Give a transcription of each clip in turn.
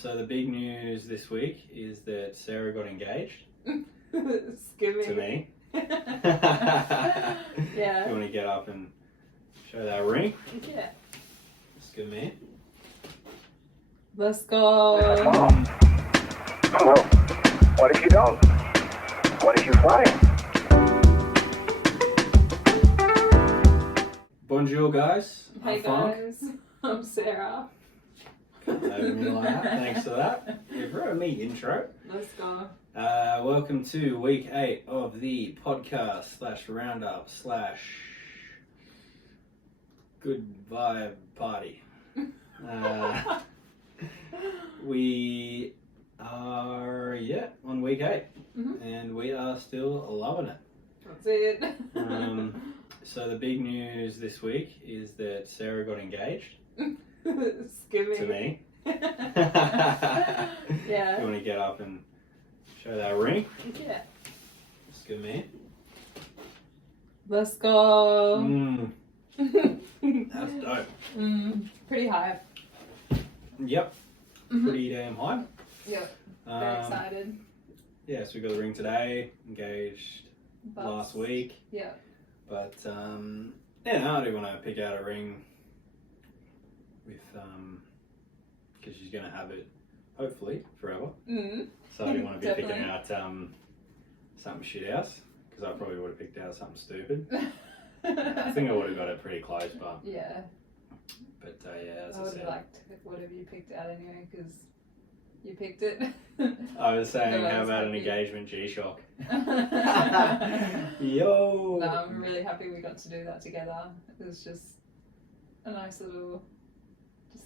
So the big news this week is that Sarah got engaged to me. Yeah. You want to get up and show that ring? Yeah. It's good, man. Let's go. Well, what if you don't? What if you find? Bonjour, guys. Hey I'm Franc. guys, I'm Sarah. Over me like that. Thanks for that. You've wrote me intro. Let's go. Welcome to week 8 of the podcast / roundup / good vibe party. We are on week 8, and we are still loving it. That's it. So the big news this week is that Sarah got engaged to me. Yeah. You want to get up and show that ring? Yeah. It's good, man. Let's go. That's dope. Pretty high. Yep. Pretty damn high. Yep. Very excited. Yeah, so we got the ring today, engaged last week. Yeah. But I do want to pick out a ring with because she's gonna have it hopefully forever. So I didn't want to be picking out something shit else, because I probably would have picked out something stupid. I think I would have got it pretty close, but yeah. But as I I would said, have liked whatever you picked out anyway, because you picked it. I was saying, No, how about an engagement G-Shock? Yo! No, I'm really happy we got to do that together. It was just a nice little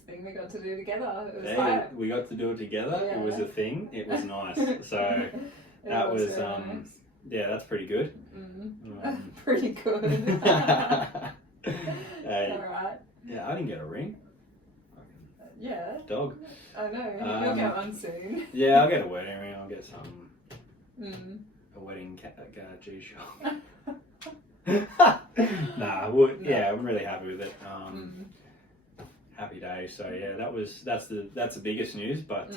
thing we got to do together. It was hype. We got to do it together. Yeah. It was a thing. It was nice. So that was really nice. Yeah, that's pretty good. Pretty good. Hey, Alright. yeah, I didn't get a ring. Yeah. Dog. I know. You'll get one soon. Yeah, I'll get a wedding ring. I'll get some a wedding G-Shock. Yeah, I'm really happy with it. Happy day. So yeah, that's the biggest news. But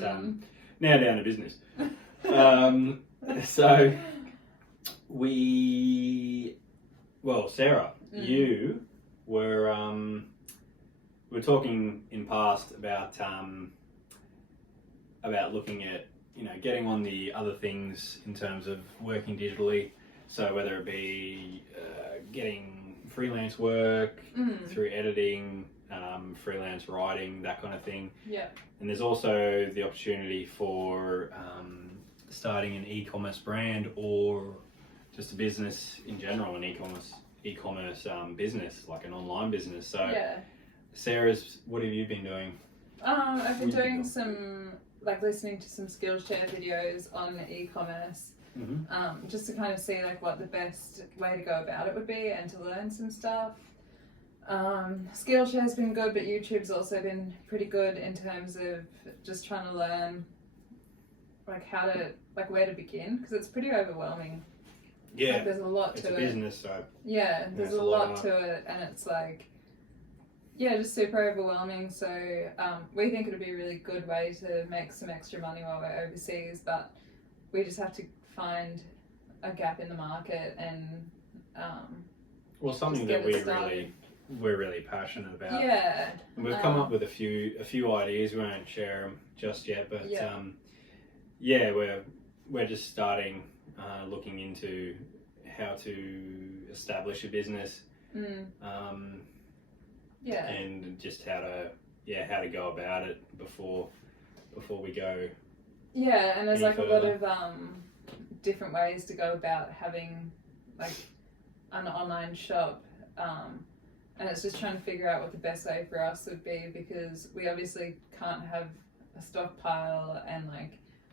now down to business. So Sarah, you we're talking in past about looking at getting on the other things in terms of working digitally. So whether it be getting freelance work through editing, freelance writing, that kind of thing. Yeah. And there's also the opportunity for starting an e-commerce brand, or just a business in general, an e-commerce business, like an online business. So yeah. Sarah's, what have you been doing? I've been doing some, listening to some Skillshare videos on e-commerce, just to kind of see what the best way to go about it would be, and to learn some stuff. Skillshare's been good, but YouTube's also been pretty good in terms of just trying to learn how to where to begin, because it's pretty overwhelming. Yeah, there's a lot to it. It's a business, so yeah, there's a lot to it, and it's just super overwhelming. So we think it'd be a really good way to make some extra money while we're overseas, but we just have to find a gap in the market and something that we're really passionate about. Yeah, and we've come up with a few ideas. We won't share them just yet, but we're just starting looking into how to establish a business. And just how to go about it before we go. Yeah, and there's a further. lot of different ways to go about having an online shop, and it's just trying to figure out what the best way for us would be, because we obviously can't have a stockpile and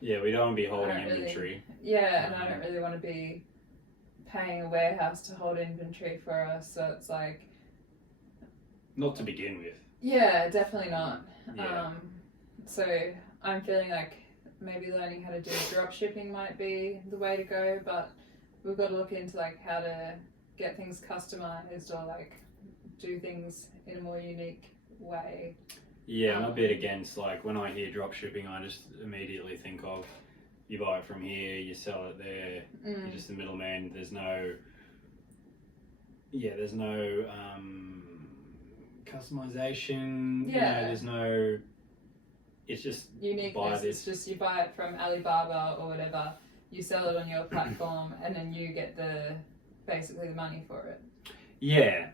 we don't want to be holding inventory. And I don't really want to be paying a warehouse to hold inventory for us, so it's not to begin with. Yeah, definitely not. Yeah. So I'm feeling maybe learning how to do drop shipping might be the way to go, but we've got to look into how to get things customized, or do things in a more unique way. Yeah, I'm a bit against, like, when I hear drop shipping, I just immediately think of you buy it from here, you sell it there, you're just the middleman. There's no customization. Yeah. There's no. It's just uniqueness. It's just you buy it from Alibaba or whatever, you sell it on your platform, and then you get basically the money for it. Yeah.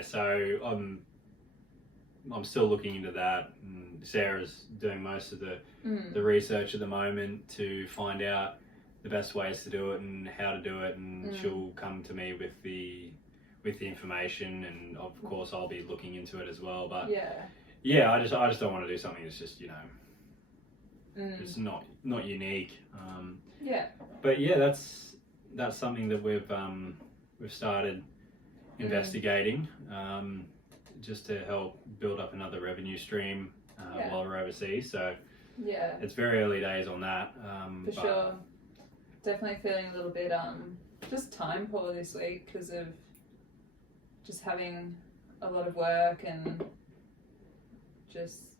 So I'm still looking into that, and Sarah's doing most of the research at the moment to find out the best ways to do it and how to do it, and she'll come to me with the information, and of course I'll be looking into it as well. But I just don't want to do something that's just it's not unique. But that's something that we've started investigating, just to help build up another revenue stream while we're overseas. So it's very early days on that. For sure. Definitely feeling a little bit just time poor this week because of just having a lot of work, and just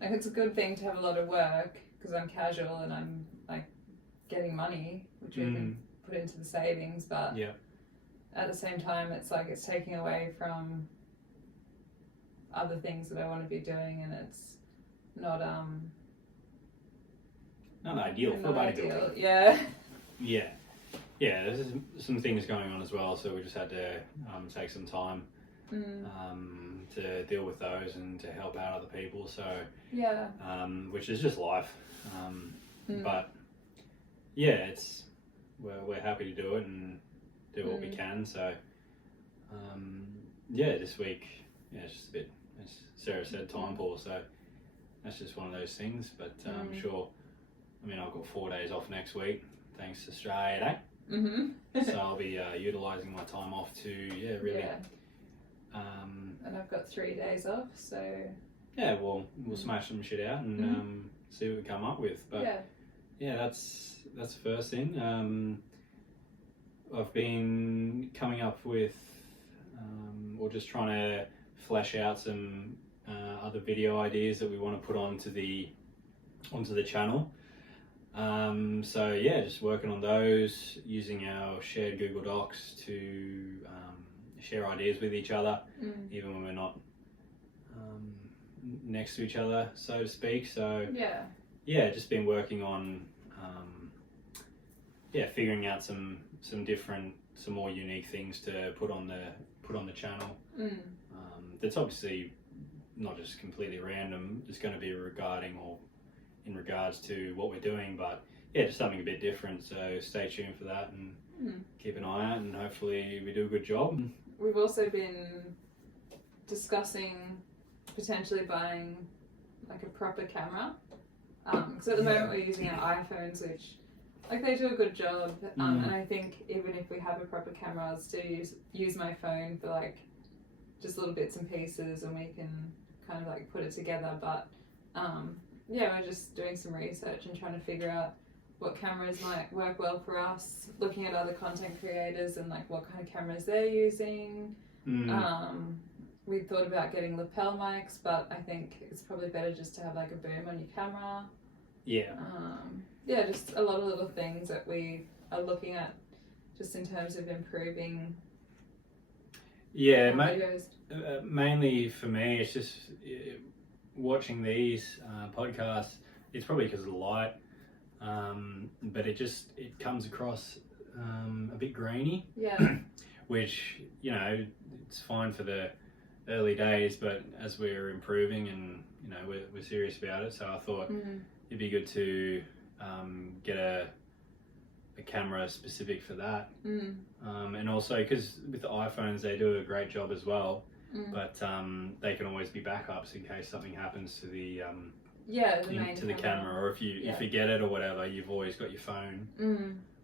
like it's a good thing to have a lot of work because I'm casual and I'm like getting money which we can put into the savings, but at the same time it's like it's taking away from other things that I want to be doing, and it's not ideal for bodybuilding. There's some things going on as well, so we just had to take some time to deal with those and to help out other people. So which is just life. But we're happy to do it and do what we can. So this week it's just a bit, as Sarah said, time poor. So that's just one of those things. But I'm sure. I mean, I've got 4 days off next week, thanks to Australia Day. So I'll be utilising my time off to really. And I've got 3 days off, so. We'll smash some shit out and see what we come up with. But that's the first thing. I've been coming up with, or just trying to flesh out some other video ideas that we want to put onto the channel. Just working on those, using our shared Google Docs to share ideas with each other, even when we're not next to each other, so to speak. So just been working on figuring out some more unique things to put on the channel. That's obviously not just completely random. It's going to be in regards to what we're doing, but just something a bit different. So stay tuned for that and keep an eye out, and hopefully we do a good job. We've also been discussing potentially buying like a proper camera, because at the moment we're using our iPhones, which like they do a good job, and I think even if we have a proper camera, I'll still use my phone for like just little bits and pieces, and we can kind of like put it together. But we're just doing some research and trying to figure out what cameras might work well for us, looking at other content creators and like what kind of cameras they're using. We thought about getting lapel mics, but I think it's probably better just to have like a boom on your camera. Just a lot of little things that we are looking at just in terms of improving videos. Mainly for me, it's just watching these podcasts. It's probably because of the light, but it comes across a bit grainy, which it's fine for the early days, but as we're improving and we're serious about it, so I thought it'd be good to get a camera specific for that, and also because with the iPhones they do a great job as well, but they can always be backups in case something happens to the the camera, or if you forget it or whatever, you've always got your phone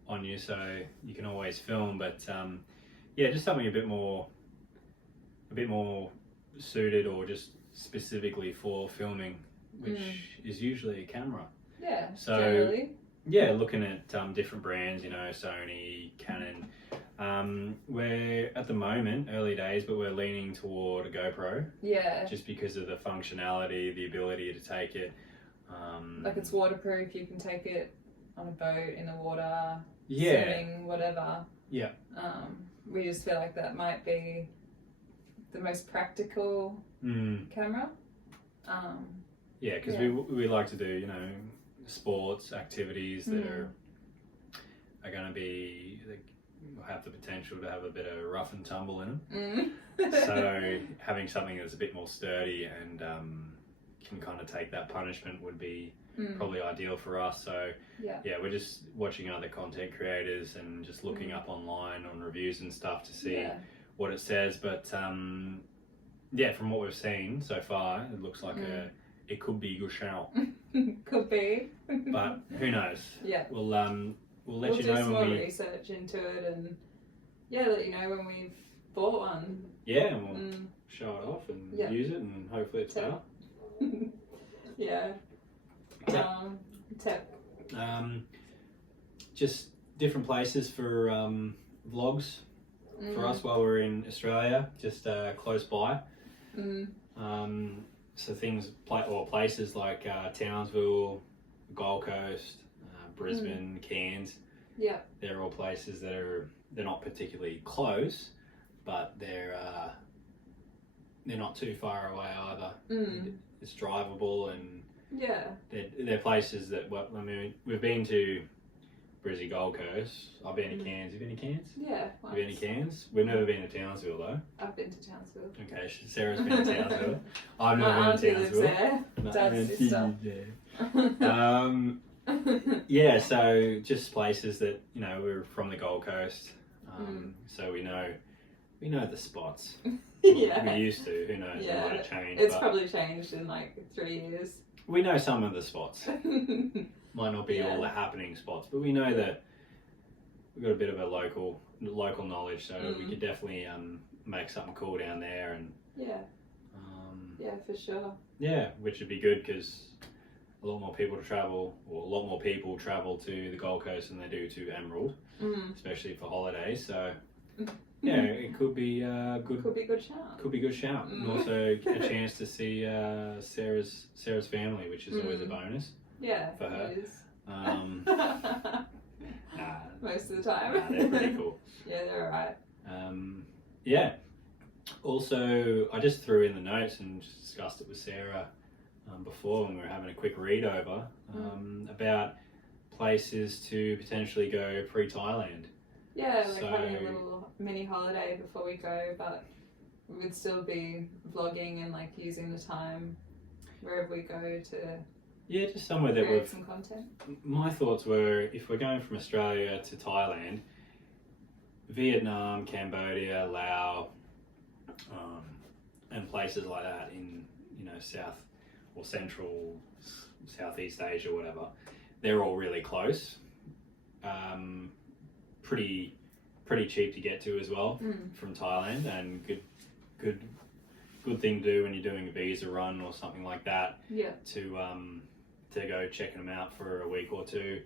on you, so you can always film. But just something a bit more suited or just specifically for filming, which is usually a camera. Generally. yeah, looking at different brands, you know, Sony, Canon. We're at the moment early days, but we're leaning toward a GoPro. Yeah. Just because of the functionality, the ability to take it. Like it's waterproof. You can take it on a boat, in the water, Yeah. swimming, whatever. Yeah. We just feel like that might be the most practical camera. Yeah, because we like to do, you know, sports activities that are going to be have the potential to have a bit of rough and tumble in them. So having something that's a bit more sturdy and can kind of take that punishment would be probably ideal for us. So yeah, we're just watching other content creators and just looking up online on reviews and stuff to see what it says. But yeah, from what we've seen so far, it looks like it could be a good shout. Could be. But who knows? Yeah. We'll let you know do some when more we research into it and let you know when we've bought one. Yeah, and we'll show it off and use it, and hopefully it's better. Yeah. Tip. Just different places for vlogs for us while we're in Australia, just close by. So places like Townsville, Gold Coast, Brisbane, Cairns. Yeah. They're all places that they're not particularly close, but they're not too far away either. It's drivable, and they're places that we've been to Brizzy, Gold Coast. I've been to Cairns. Have you been to Cairns? Yeah. Have you been to Cairns? We've never been to Townsville though. I've been to Townsville. Okay, Sarah's been to Townsville. I've never been to Townsville. Dad's sister. Yeah, so just places that, you know, we're from the Gold Coast, so we know the spots. Yeah. We used to. Who knows? It might have changed. It's probably changed in like 3 years. We know some of the spots. Might not be all the happening spots, but we know that we've got a bit of a local knowledge, so we could definitely make something cool down there, and yeah, for sure. Yeah, which would be good because a lot more people travel to the Gold Coast than they do to Emerald, especially for holidays. So yeah, it could be good. Could be a good shout. Could be a good shout, and also a chance to see Sarah's family, which is always a bonus. Yeah, for her. It is. Most of the time. They're pretty cool. Yeah, they're alright. Yeah. Also, I just threw in the notes and just discussed it with Sarah before when we were having a quick read over about places to potentially go pre-Thailand. Yeah, like having a little mini holiday before we go, but we would still be vlogging and like using the time wherever we go to just somewhere that create some content. My thoughts were, if we're going from Australia to Thailand, Vietnam, Cambodia, Laos, and places like that in, you know, South or Central, Southeast Asia, whatever, they're all really close. Pretty cheap to get to as well from Thailand, and good thing to do when you're doing a visa run or something like that. Yeah. To go checking them out for a week or two,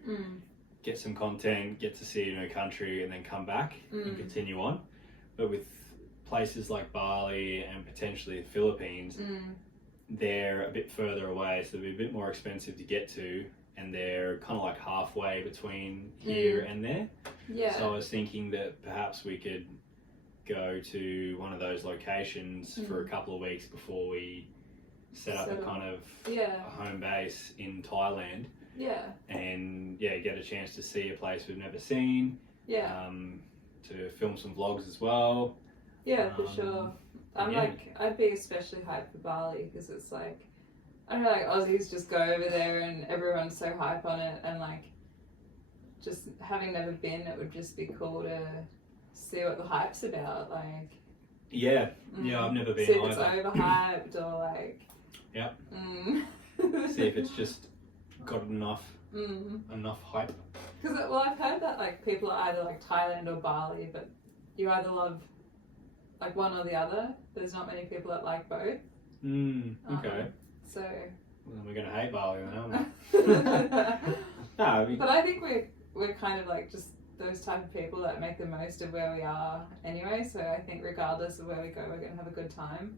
get some content, get to see a new country, and then come back and continue on. But with places like Bali and potentially the Philippines, they're a bit further away, so they'll be a bit more expensive to get to, and they're kind of like halfway between here and there. Yeah. So I was thinking that perhaps we could go to one of those locations for a couple of weeks before we set up a kind of a home base in Thailand. Yeah. And get a chance to see a place we've never seen. Yeah. To film some vlogs as well. Yeah, for sure. I'd be especially hyped for Bali because it's like, I don't know, like Aussies just go over there and everyone's so hype on it, and like, just having never been, it would just be cool to see what the hype's about. Like, I've never been see if either. It's overhyped or like. Yep. See if it's just got enough hype. Because I've heard that like people are either like Thailand or Bali, but you either love like one or the other. There's not many people that like both. Okay. So. Well, then we're gonna hate Bali then, aren't we? No, But I think we're kind of like just those type of people that make the most of where we are anyway. So I think regardless of where we go, we're gonna have a good time.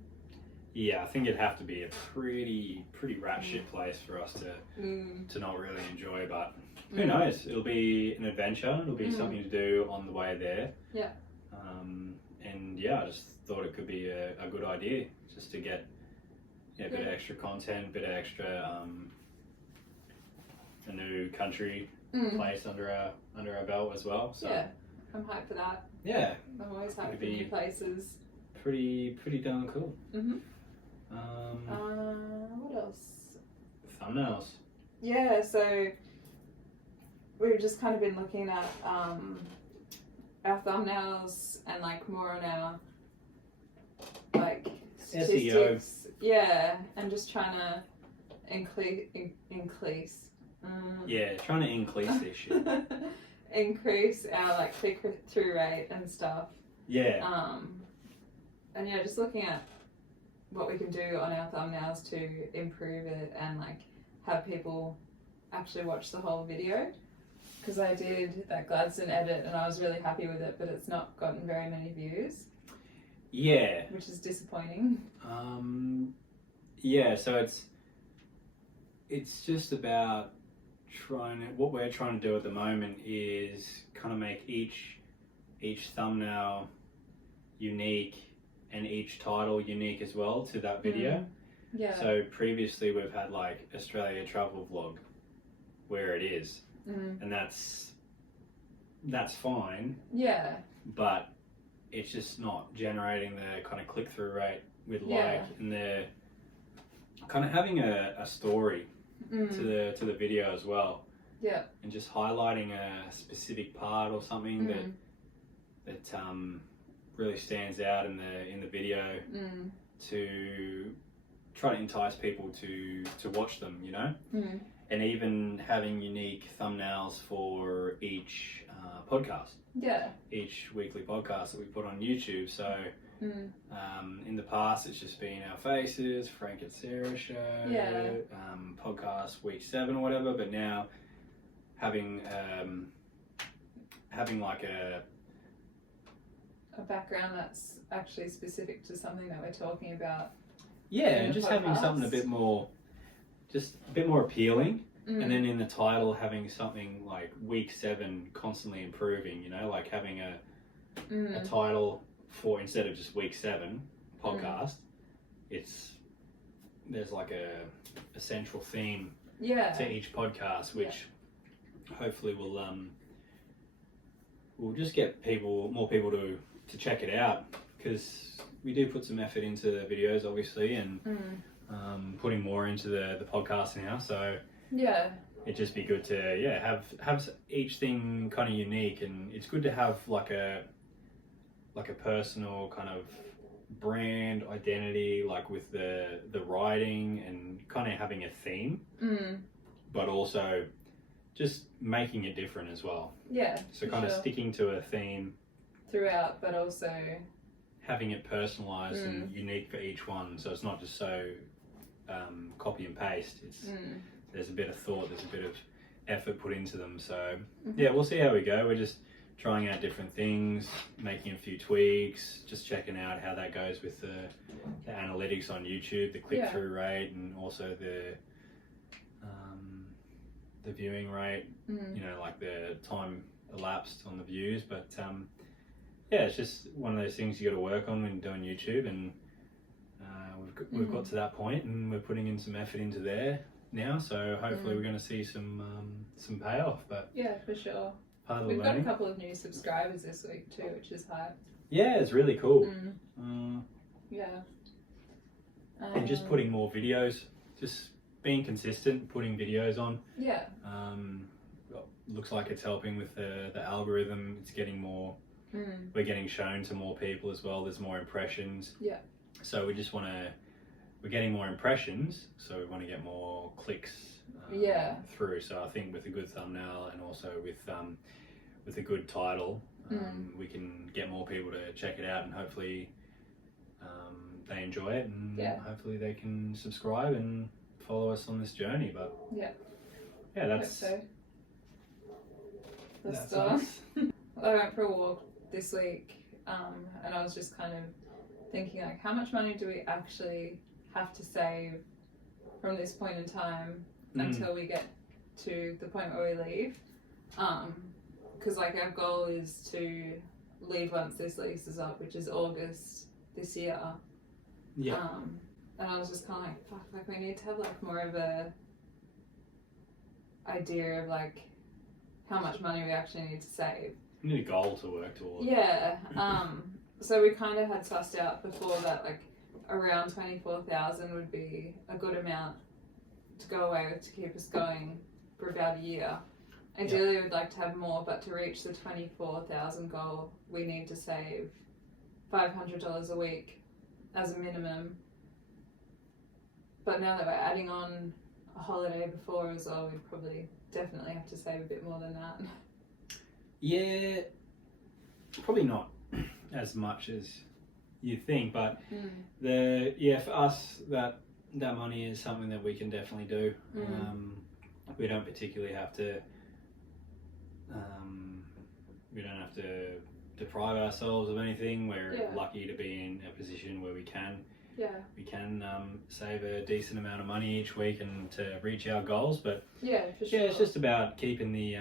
yeah, I think it'd have to be a pretty rat shit place for us to not really enjoy. But who knows? It'll be an adventure. It'll be something to do on the way there. Yeah. And yeah, I just thought it could be a good idea just to get a bit of extra content, bit of extra a new country place under our belt as well. So yeah, I'm hyped for that. yeah, I'm always hyped for new places. Pretty darn cool. What else? Thumbnails. Yeah, so we've just kind of been looking at our thumbnails and like more on our like statistics. Yeah, and just trying to increase. Trying to increase this shit. Increase our like click-through rate and stuff. Yeah. And yeah, just looking at what we can do on our thumbnails to improve it and like have people actually watch the whole video. Because I did that Gladstone edit and I was really happy with it, but it's not gotten very many views. Yeah. Which is disappointing. Yeah, so it's just about what we're trying to do at the moment is kind of make each thumbnail unique and each title unique as well to that video. Yeah. So previously we've had like Australia travel vlog where it is, and that's fine. Yeah. But it's just not generating the kind of click-through rate with like, and the kind of having a story to the video as well. Yeah. And just highlighting a specific part or something that really stands out in the video to try to entice people to watch them, you know? And even having unique thumbnails for each podcast. Yeah. Each weekly podcast that we put on YouTube. So in the past it's just been our faces, Frank and Sarah show, podcast week 7 or whatever, but now having like a background that's actually specific to something that we're talking about. Yeah, and just having something a bit more appealing. And then in the title having something like week 7 constantly improving, you know, like having a title for, instead of just week 7 podcast, there's like a central theme to each podcast, which hopefully will just get more people to check it out, because we do put some effort into the videos obviously, and putting more into the podcast now, so it'd just be good to have each thing kind of unique, and it's good to have like a personal kind of brand identity, like with the writing and kind of having a theme, but also just making it different as well. Yeah. So kind of sticking to a theme throughout, but also having it personalized and unique for each one. So it's not just so copy and paste. It's there's a bit of thought, there's a bit of effort put into them. So yeah, we'll see how we go. We're just trying out different things, making a few tweaks, just checking out how that goes with the analytics on YouTube, the click-through rate, and also the viewing rate, you know, like the time elapsed on the views. But yeah, it's just one of those things you got to work on when doing YouTube, and we've got to that point, and we're putting in some effort into there now. So hopefully we're going to see some payoff. But yeah, for sure. We've got a couple of new subscribers this week too, which is hype. Yeah, it's really cool. Yeah. And just putting more videos, just being consistent, putting videos on. Yeah. Looks like it's helping with the algorithm. It's getting more. We're getting shown to more people as well. There's more impressions. Yeah. So we just want to. We're getting more impressions, so we want to get more clicks. Through. So I think with a good thumbnail and also with a good title, we can get more people to check it out, and hopefully they enjoy it, and hopefully they can subscribe and follow us on this journey. But yeah, that's That's nice. I went for a walk this week, and I was just kind of thinking, like, how much money do we actually have to save from this point in time until we get to the point where we leave? Because, like, our goal is to leave once this lease is up, which is August this year. Yeah. And I was just kind of like, fuck, like, we need to have, like, more of a idea of, like, how much money we actually need to save. You need a goal to work towards. Yeah. So we kind of had sussed out before that, like, around 24,000 would be a good amount to go away with to keep us going for about a year. Ideally, we'd like to have more, but to reach the 24,000 goal, we need to save $500 a week as a minimum. But now that we're adding on a holiday before as well, we'd probably definitely have to save a bit more than that. Yeah, probably not as much as you think, but for us that money is something that we can definitely do. We don't particularly have to. We don't have to deprive ourselves of anything. We're lucky to be in a position where we can save a decent amount of money each week and to reach our goals. But for sure. it's just about keeping the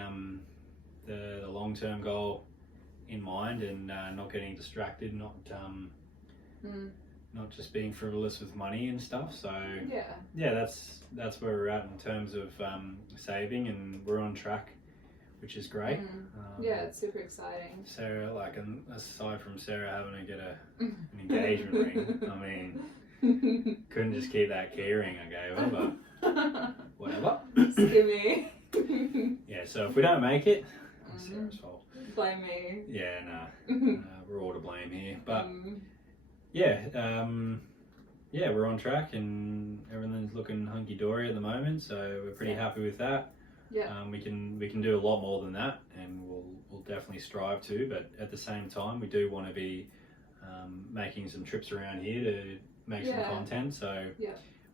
long-term goal in mind and not getting distracted, not just being frivolous with money and stuff. So that's where we're at in terms of saving, and we're on track, which is great. It's super exciting. Sarah, like, aside from Sarah having to get an engagement ring, I mean, couldn't just keep that key ring I gave her, but whatever. Skimmy. So if we don't make it, it's Sarah's fault. Blame me. We're all to blame here, but we're on track and everything's looking hunky-dory at the moment, so we're pretty happy with that. We can do a lot more than that, and we'll definitely strive to, but at the same time we do want to be making some trips around here to make some content, so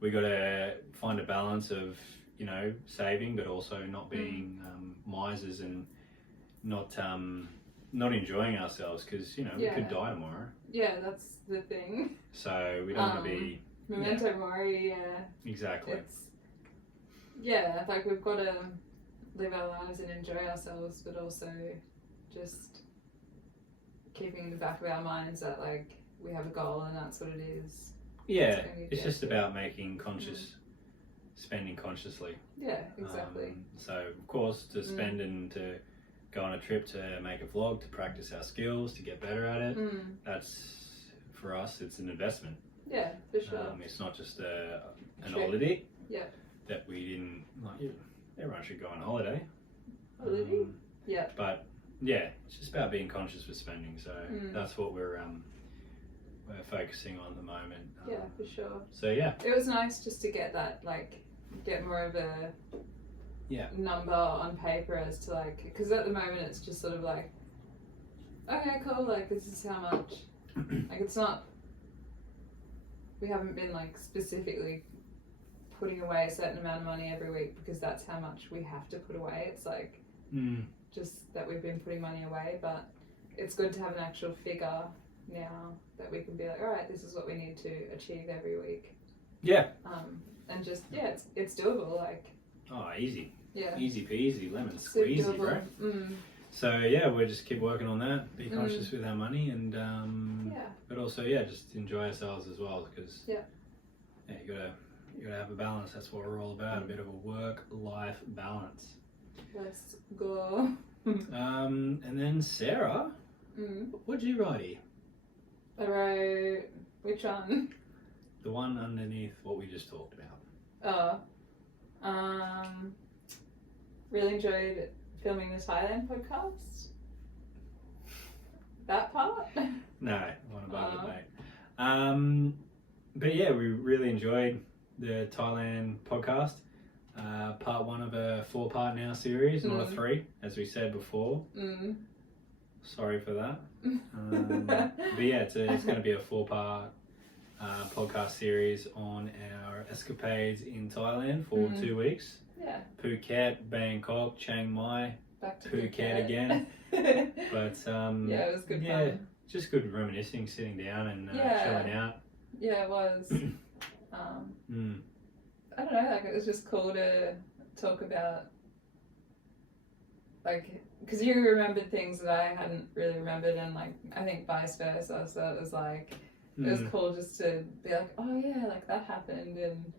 we got to find a balance of, you know, saving but also not being misers and not enjoying ourselves, because, you know, we could die tomorrow. That's the thing, so we don't want to be memento mori. Exactly. It's like we've got to live our lives and enjoy ourselves, but also just keeping in the back of our minds that, like, we have a goal and that's what it is. It's just about making conscious spending consciously. Exactly. So of course, to spend and to go on a trip, to make a vlog, to practice our skills, to get better at it, that's, for us, it's an investment. For sure. It's not just an holiday. That we didn't like. Everyone should go on holiday. Holiday. But it's just about being conscious with spending. So that's what we're focusing on at the moment. For sure. So it was nice just to get that, like, get more of a number on paper as to, like, because at the moment it's just sort of like, okay, cool, like, this is how much. Like, it's not. We haven't been, like, specifically putting away a certain amount of money every week because that's how much we have to put away. It's like just that we've been putting money away, but it's good to have an actual figure now that we can be like, all right, this is what we need to achieve every week. And just it's doable. Like, easy. Easy peasy, lemon squeezy, bro. So we'll just keep working on that. Be conscious with our money, and but also just enjoy ourselves as well, because you gotta have a balance. That's what we're all about. A bit of a work-life balance. Let's go. And then Sarah, what did you write here? I wrote, which one? The one underneath what we just talked about. Really enjoyed filming the Thailand podcast. That part? No, one above it, mate. But we really enjoyed the Thailand podcast. Part one of a 4-part now series, not a 3, as we said before. Sorry for that. But it's going to be a 4-part podcast series on our escapades in Thailand for 2 weeks. Phuket, Bangkok, Chiang Mai, back to who can again. But yeah, it was good yeah, fun. just good reminiscing, sitting down and chilling out. Yeah, it was. I don't know, like it was just cool to talk about, like, because you remembered things that I hadn't really remembered, and like I think vice versa. So it was like it was cool just to be like, oh yeah, like that happened, and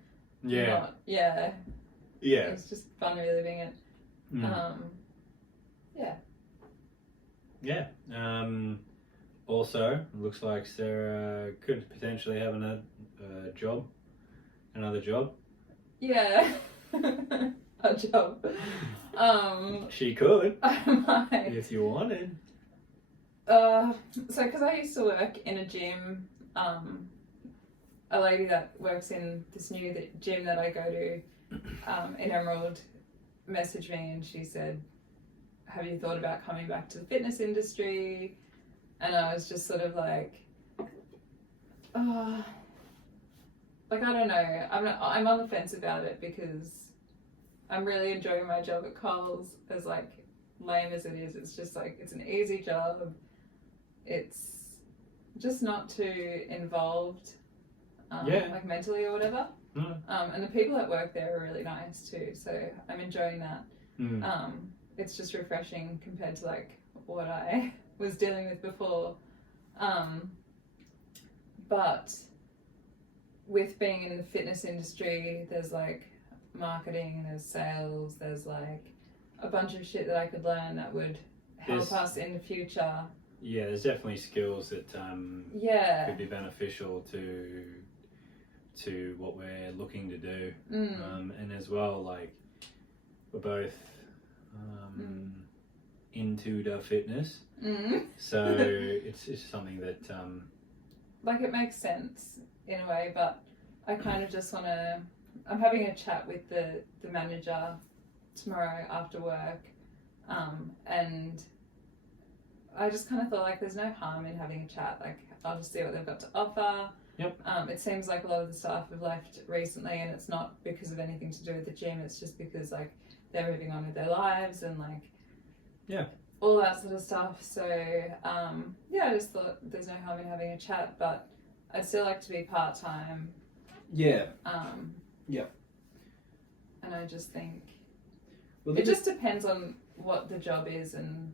yeah, it was just fun reliving it. Also, looks like Sarah could potentially have another job. Yeah, a job. She could, I might. if you wanted. So because I used to work in a gym, a lady that works in this new gym that I go to in Emerald messaged me and she said, have you thought about coming back to the fitness industry? And I was just sort of like, like, I don't know, I'm on the fence about it because I'm really enjoying my job at Coles, as like lame as it is. It's just like, it's an easy job. It's just not too involved, like mentally or whatever. And the people that work there are really nice too, so I'm enjoying that. It's just refreshing compared to like what I was dealing with before. But with being in the fitness industry, there's like marketing, there's sales, there's like a bunch of shit that I could learn that would help us in the future. Yeah, there's definitely skills that could be beneficial to what we're looking to do. And as well, like, we're both into the fitness, so it's something that like, it makes sense in a way, but I kind of just want to, I'm having a chat with the manager tomorrow after work, and I just kind of thought, like, there's no harm in having a chat. Like, I'll just see what they've got to offer. It seems like a lot of the staff have left recently, and it's not because of anything to do with the gym, it's just because like they're moving on with their lives and like all that sort of stuff. So I just thought there's no harm in having a chat, but I'd still like to be part-time. And I just think it just depends on what the job is and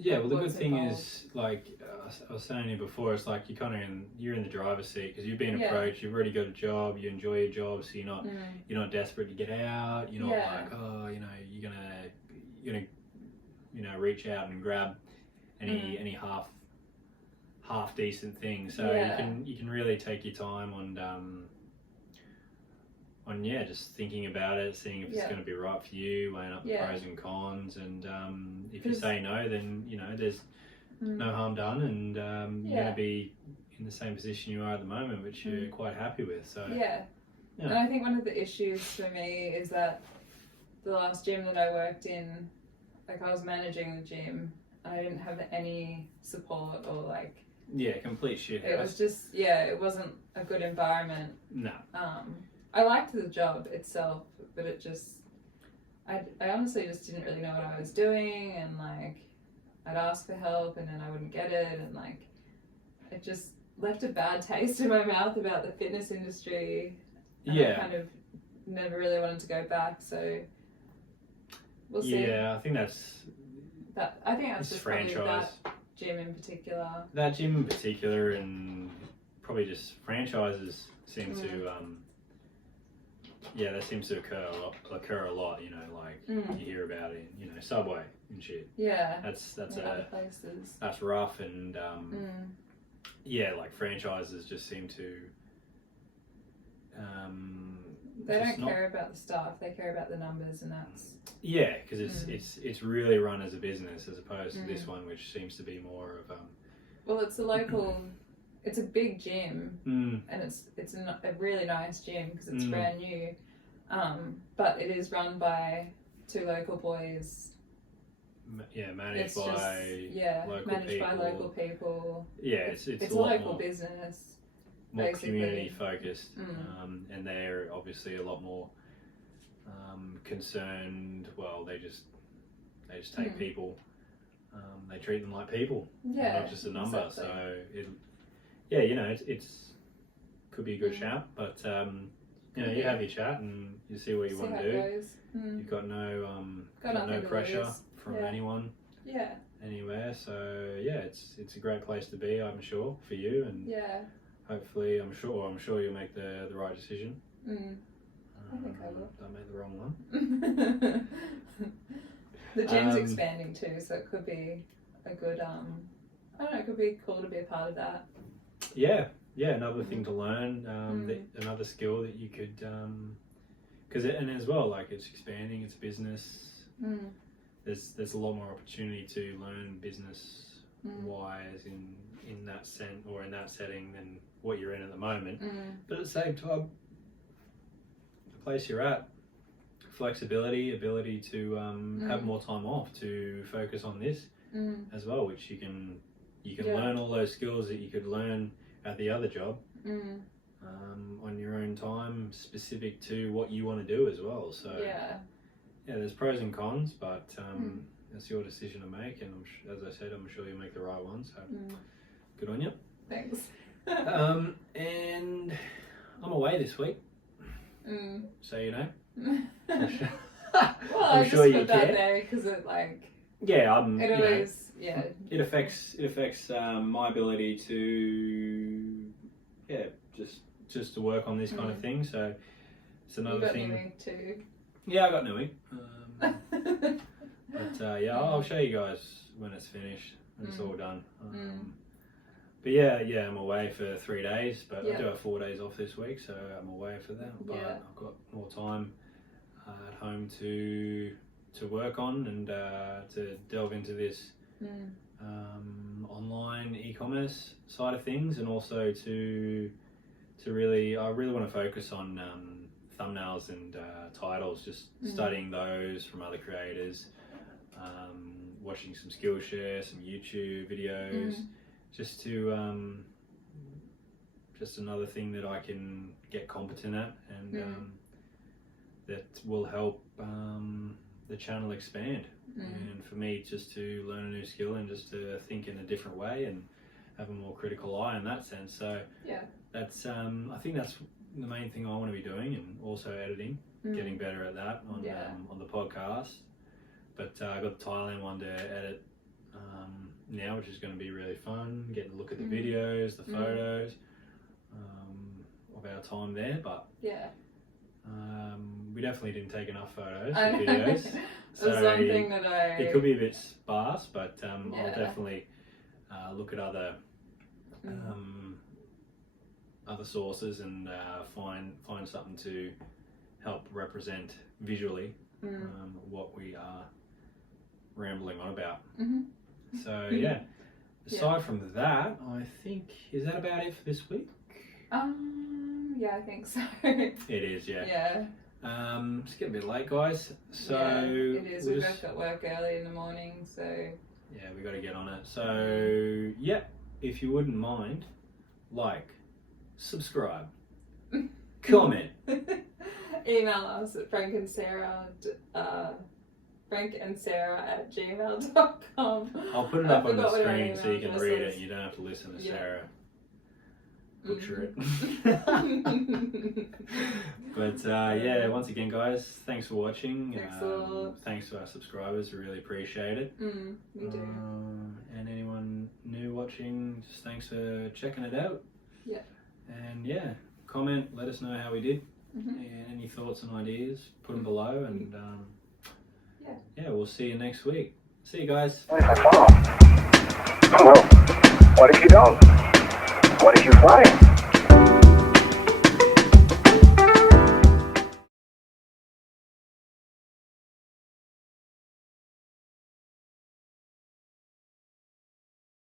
the good thing is, like I was saying to you before, it's like you're in the driver's seat because you've been approached, you've already got a job, you enjoy your job, so you're not desperate to get out. You're not like, oh, you're gonna reach out and grab any half decent thing. So you can really take your time on just thinking about it, seeing if it's going to be right for you, weighing up the pros and cons, and if you say no, then there's no harm done, and you're going to be in the same position you are at the moment, which you're quite happy with. So and I think one of the issues for me is that the last gym that I worked in, like, I was managing the gym and I didn't have any support or like complete shit. It was just it wasn't a good environment. No. I liked the job itself, but it just, I honestly just didn't really know what I was doing, and like I'd ask for help and then I wouldn't get it, and like it just left a bad taste in my mouth about the fitness industry, and I kind of never really wanted to go back, so we'll see. I think that's just probably that gym in particular. That gym in particular, and probably just franchises seem to that seems to occur a lot, like you hear about it, Subway and shit. That's other places. That's rough, and like franchises just seem to they don't care about the staff, they care about the numbers, and that's because it's really run as a business as opposed to this one, which seems to be more of well, it's a local it's a big gym, and it's a really nice gym because it's brand new, but it is run by two local boys. Managed by local people. It's a local business, more basically. community focused, and they're obviously a lot more concerned. Well, they just they just take people. They treat them like people, not just a number. Exactly. So it's could be a good shout, but you have your chat and you see what you want to do. You've got no pressure from anyone. Yeah. Anywhere, so it's a great place to be, I'm sure, for you, and hopefully I'm sure you'll make the right decision. I think I will. Don't make the wrong one. The gym's expanding too, so it could be a good I don't know, it could be cool to be a part of that. Another thing to learn, another skill that you could and as well, like, it's expanding, it's business. There's a lot more opportunity to learn business wise in that sense or in that setting than what you're in at the moment. But at the same time, the place you're at, flexibility, ability to have more time off to focus on this as well, which you can learn all those skills that you could learn at the other job on your own time, specific to what you want to do as well. So there's pros and cons, but it's your decision to make, and as I said, I'm sure you'll make the right one, so good on you. Thanks. And I'm away this week, so you know. Well, I'm I sure just you put that care. there because it like it always it affects my ability to just to work on this kind of thing. So it's another you got thing. Nui too. Yeah, I got Nui. But I'll show you guys when it's finished, when it's all done. But I'm away for 3 days, but I do have 4 days off this week, so I'm away for that. But I've got more time at home to work on and to delve into this online e-commerce side of things, and also to really want to focus on thumbnails and titles, just studying those from other creators, watching some Skillshare, some YouTube videos, just to just another thing that I can get competent at, and that will help the channel expand, and for me just to learn a new skill and just to think in a different way and have a more critical eye in that sense. So that's I think that's the main thing I want to be doing, and also editing, getting better at that on the podcast. But I got the Thailand one to edit now, which is going to be really fun, getting to look at the videos, the photos of our time there. But we definitely didn't take enough photos and videos. So That's one thing that it could be a bit sparse, but I'll definitely look at other sources and find something to help represent visually what we are rambling on about. So aside from that, I think, is that about it for this week? Yeah, I think so. It is, yeah. It's getting a bit late, guys. So it is. We've both got work early in the morning, so we got to get on it. So if you wouldn't mind, like, subscribe, comment, email us at frankandsarah@gmail.com. I'll put it up on the screen so you can read it. You don't have to listen to Sarah butcher it. But once again, guys, thanks for watching. Thanks to our subscribers, we really appreciate it. We do. And anyone new watching, just thanks for checking it out. And comment, let us know how we did. And any thoughts and ideas, put them below, and we'll see you next week. See you guys. What if I fall? Well, what if you don't? What if you fly?